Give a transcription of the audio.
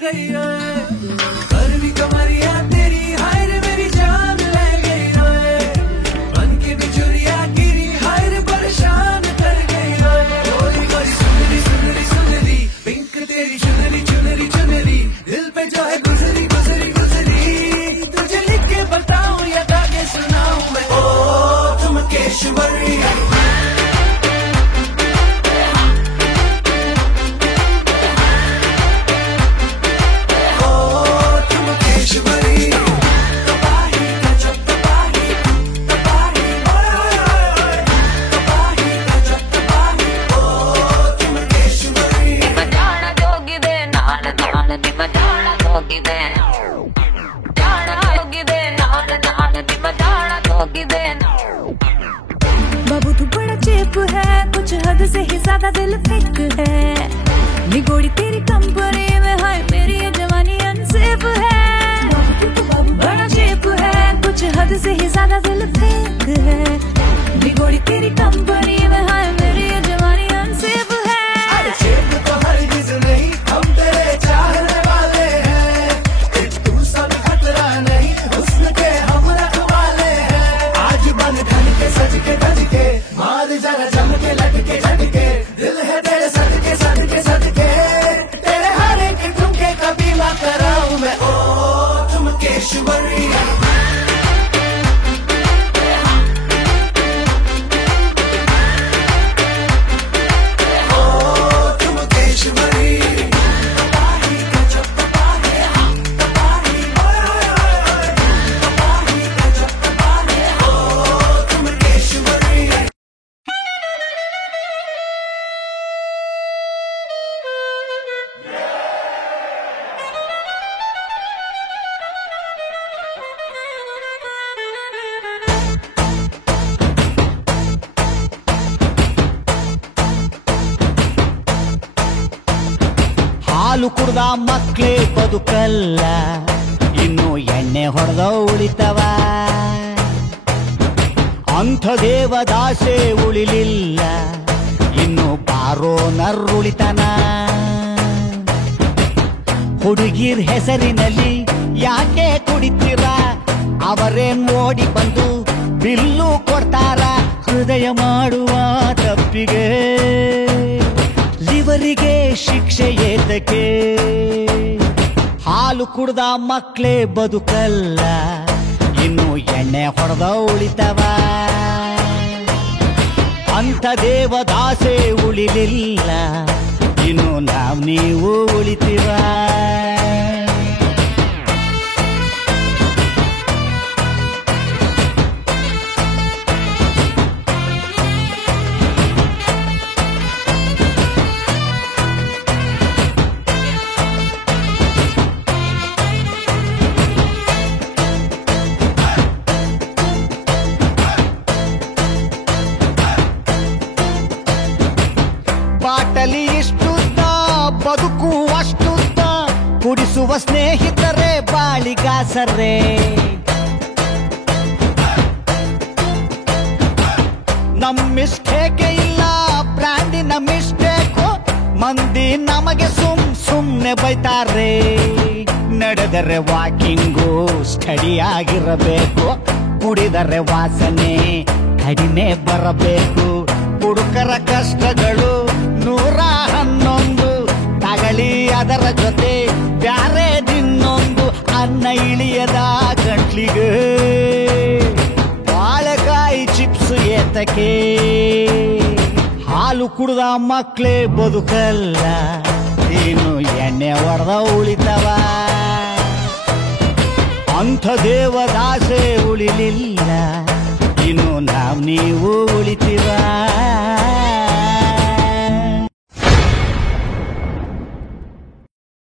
गई है करवी कमरिया तेरी हाय रे मेरी जान ले गई है बन के बिजुरिया गिरी हाय रे परेशान कर गई है गोरी गोरी सुनरी सुनरी सुनरी पिंक तेरी चुनरी चुनरी चुनरी दिल पे जो है गुजरी गुजरी गुजरी तुझे लिख के बताऊं या गा के सुनाऊं मैं ओ तुम केशवरी बाबू तू बड़ा चेप है कुछ हद से ही ज्यादा दिल फेंक है निगोड़ी तेरी कंपनी में हाय मेरी ये जवानी अनसेफ है बाबू बड़ा चेप है कुछ हद से ही ज्यादा दिल फेंक है निगोड़ी तेरी कंपनी में हाय मेरी ये जवानी अनसेफ है अरे चेप तो हरगिज नहीं हम तेरे चाहने वाले हैं एक दूसरा खतरा नहीं हुस्न के हम रखवाले हैं आज बन धन के सज के गज के मार जरा जम के लटके झटके दिल है तेरे सदके सदके सदके तेरे हर एक ठुमके का बीमा कराऊं मैं ओ तुम केशवरी ಹಾಲು ಕುಡ್ದ ಮಕ್ಳೇ ಬದುಕಲ್ಲ ಇನ್ನು ಎಣ್ಣೆ ಹೊಡೆದ ಉಳಿತವ ಅಂಥ ದೇವದಾಸೆ ಉಳಿಲಿಲ್ಲ ಇನ್ನು ಬಾರೋ ನರ್ರುಳಿತನ ಹುಡುಗಿರ್ ಹೆಸರಿನಲ್ಲಿ ಯಾಕೆ ಕುಡಿತೀರ ಅವರೇನ್ ಓಡಿ ಬಂದು ಬಿಲ್ಲು ಕೊಡ್ತಾರ ಹೃದಯ ಮಾಡುವ ತಪ್ಪಿಗೆ ಲಿವರಿಗೆ ಶಿಕ್ಷೆ ಏತಕ್ಕೆ ಹಾಲು ಕುಡ್ದ ಮಕ್ಳೇ ಬದುಕಲ್ಲ ಇನ್ನು ಎಣ್ಣೆ ಹೊಡೆದ ಉಳಿತವ ಅಂಥ ದೇವದಾಸೆ ಉಳಿಲಿಲ್ಲ ಇನ್ನು ನೀವು ಉಳಿತೀವ ಬಾಟಲಿ ಇಷ್ಟುದ್ದ ಬದುಕು ಅಷ್ಟುದ್ದ ಕುಡಿಸುವ ಸ್ನೇಹಿತರೇ ಬಾಳಿಗಾಸರೇ ನಮ್ ಮಿಸ್ಟೇಕೆ ಇಲ್ಲ ಬ್ರ್ಯಾಂಡಿನ ಮಿಸ್ಟೇಕು ಮಂದಿ ನಮಗೆ ಸುಮ್ನೆ ಬೈತಾರೆ ನಡೆದರೆ ವಾಕಿಂಗು ಸ್ಟಡಿ ಆಗಿರಬೇಕು ಕುಡಿದರೆ ವಾಸನೆ ಕಡಿಮೆ ಬರಬೇಕು ಹುಡುಕರ ಕಷ್ಟಗಳು 111 ತಗಳಿ ಅದರ ಜೊತೆ ಬ್ಯಾರೆ ದಿನ್ನೊಂದು ಅನ್ನ ಇಳಿಯದ ಗಂಟ್ಲಿಗೆ ಬಾಳೆಕಾಯಿ ಚಿಪ್ಸ್ ಏತಕ್ಕೆ ಹಾಲು ಕುಡ್ದ ಮಕ್ಳೇ ಬದುಕಲ್ಲ ಇನ್ನು ಎಣ್ಣೆ ಹೊಡೆದ ಉಳಿತವ ಅಂಥ ದೇವದಾಸೆ ಉಳಿಲಿಲ್ಲ ಇನ್ನು ನೀವು